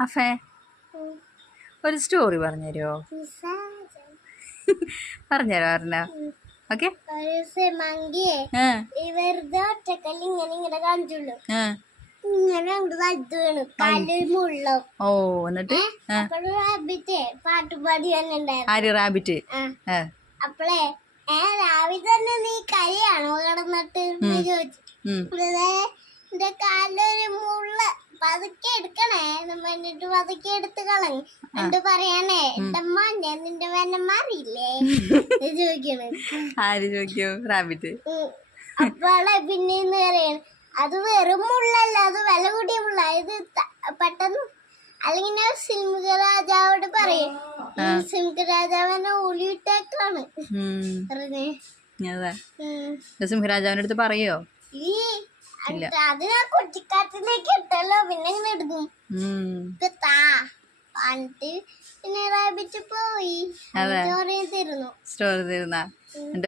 Affair ഒരു story പറഞ്ഞുതരുമോ? പറഞ്ഞോ. Okay. ഇവരുടെ ഒറ്റക്കല്ല് ഇങ്ങനെ കാണിച്ചുള്ളൂ. ഇങ്ങനെ മുള്ളും. ഓ എന്നിട്ട് റാബിറ്റ് പാട്ടുപാടി തന്നെ ഉണ്ടായിരുന്നു. ആര് റാബിറ്റ്? അപ്പളേ രാവിലെ തന്നെ നീ കരിയാണോ കിടന്നിട്ട് ചോദിച്ചു. എന്റെ കാലൊരു മുള്ള പതുക്കെ എടുക്കണേ എന്ന് പറഞ്ഞിട്ട് പതുക്കെ എടുത്ത് കളഞ്ഞു. എന്നിട്ട് പറയാനേ എന്റെ അമ്മ ഞാൻ നിന്റെ വേനന്മാറിയില്ലേ ചോദിക്കണേ. ആര് ചോദിക്കോ? റാബിറ്റ്. അപ്പോളെ പിന്നെന്ന് പറയണ അത് വെറും മുള്ളല്ല, അത് വില കൂടിയ മുള്ള. ഇത് പെട്ടെന്ന് അല്ലെങ്കിൽ സിംഹ രാജാവോട് പറയും. സിംഹ രാജാവിനെ ഒളിയിട്ടേക്കാണ് പറഞ്ഞേ. സിംഹരാജാവിന്റെ അടുത്ത് പറയോ? അത് ഞാൻ കൊച്ചിക്കാട്ടിലേക്ക് ഇട്ടല്ലോ, പിന്നെ ഇങ്ങനെ എടുക്കും. പിന്നെ റാബിറ്റ് പോയി സ്റ്റോറി തരുന്നു.